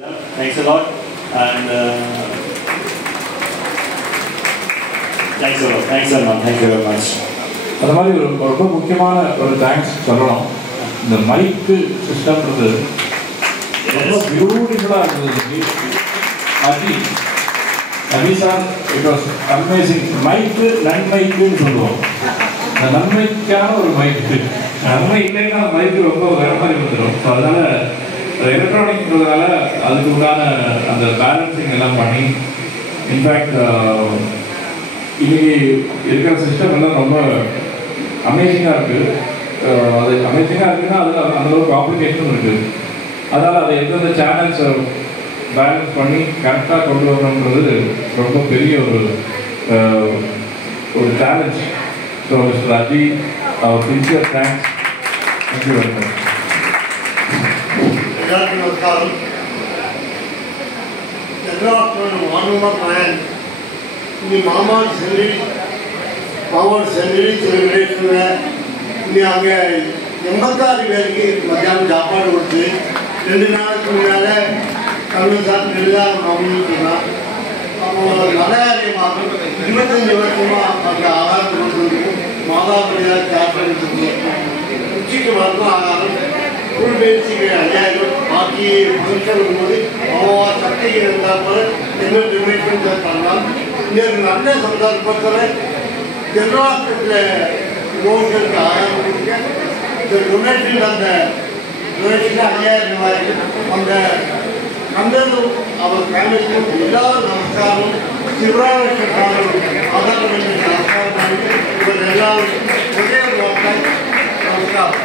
Thanks a lot, and thanks a lot. Thanks a lot. Thank you very much. அது மாதிரி ரொம்ப முக்கியமான ஒரு தேங்க்ஸ் சொல்லணும். இந்த மைக்கு சிஸ்டம்ன்றது ரொம்ப பியூட்டிஃபுல்லாக இருந்தது. அஜி சார் இட் வாஸ் அமேசிங். மைக்கு நன்மைக்குன்னு சொல்லுவோம். அந்த நன்மைக்கான ஒரு மைக்கு, நன்மை இல்லைன்னா மைக்கு ரொம்ப வேற மாதிரி வந்துடும். ஸோ அதனால் எலக்ட்ரானிக்ன்றதுனால அதுக்கு உண்டான அந்த பேலன்சிங் எல்லாம் பண்ணி, இன்ஃபேக்ட் இன்னைக்கு இருக்கிற சிஸ்டம் எல்லாம் ரொம்ப அமேசிங்காக இருக்குது. அது அமேசிங்காக இருக்குன்னா அதில் அந்தளவுக்கு காம்ப்ளிகேஷனும் இருக்குது. அதனால் அதை எந்தெந்த சேனல்ஸை பேலன்ஸ் பண்ணி கரெக்டாக கொண்டு வரணுன்றது ரொம்ப பெரிய ஒரு சேலஞ்ச். ஸோ மிஸ்டர் அஜி, அவர் sincere thanks. Thank you very much. எல்லாருக்கும் நமஸ்காரம். எல்லாருக்கும் வானூர் இந்த மாமாவோட செல்வி செலிப்ரேஷனில் இங்கே அங்கே 86 பேருக்கு மத்தியானம் சாப்பாடு கொடுத்து 2 நாளுக்கு முன்னாலே கல்லூர் சார் நெல்லாரம் மாமன்னு சொன்னார். அப்போ மலையாளியமாக 25 வருஷமாக அந்த ஆகாரம் கொடுத்து மாதாபடியாக சாப்பாடு உச்சிக்கு வரணும் ஆகாரம் ஃபுல் பேசிக்கு 5000 பாக்கி ஃபங்க்ஷன் வரும்போது அவ்வளோ சக்திக்கு இருந்தால் போல என்ன டொனேஷன் பண்ணலாம். இந்த நல்ல சந்தர்ப்பத்தில் ஜென்ராஸ்பத்தில் நோய்களுக்கு ஆகாரம் கொடுக்க இந்த டொனேஷன் அந்த டொனேஷன் 5000 ரூபாய்க்கு அந்த நந்தனும் அவர் ஃபேமிலிக்கும் எல்லாரும் நமஸ்காரம். சிவராமகிருஷ்ணன் ஆதாரம் நமஸ்காரம். இவர் எல்லாரும் ஒரே நமஸ்காரம்.